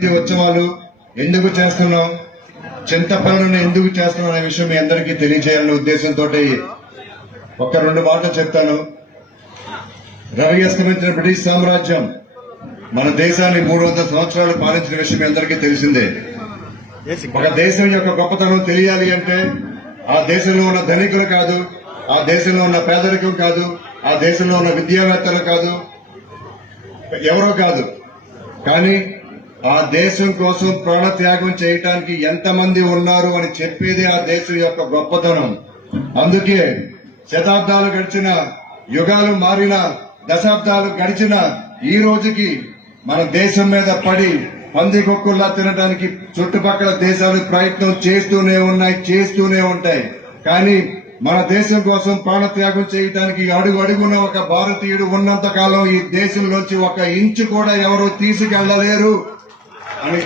ఉత్సవాలు ఎందుకు చేస్తున్నాం, చింతపనులను ఎందుకు చేస్తున్నాం అనే విషయం మీ అందరికీ తెలియజేయాలనే ఉద్దేశంతో ఒక రెండు మాటలు చెప్తాను. రవి అస్తమించిన బ్రిటిష్ సామ్రాజ్యం మన దేశాన్ని 300 సంవత్సరాలు పాలించిన విషయం మీ అందరికీ తెలిసిందే. ఒక దేశం యొక్క గొప్పతనం తెలియాలి అంటే ఆ దేశంలో ఉన్న ధనికులు కాదు, ఆ దేశంలో ఉన్న పేదరికం కాదు, ఆ దేశంలో ఉన్న విద్యావేత్తలు కాదు, ఎవరో కాదు, కానీ ఆ దేశం కోసం ప్రాణత్యాగం చేయడానికి ఎంతమంది ఉన్నారు అని చెప్పేది ఆ దేశం యొక్క గొప్పతనం. అందుకే శతాబ్దాలు గడిచిన, యుగాలు మారిన, దశాబ్దాలు గడిచిన ఈ రోజుకి మన దేశం మీద పడి పందికొక్కుల్లా తినడానికి చుట్టుపక్కల దేశాలు ప్రయత్నం చేస్తూనే ఉంటాయి. కానీ మన దేశం కోసం ప్రాణత్యాగం చేయడానికి అడుగు అడుగున ఒక భారతీయుడు ఉన్నంత కాలం ఈ దేశంలోంచి ఒక ఇంచు కూడా ఎవరు తీసుకెళ్లలేరు అని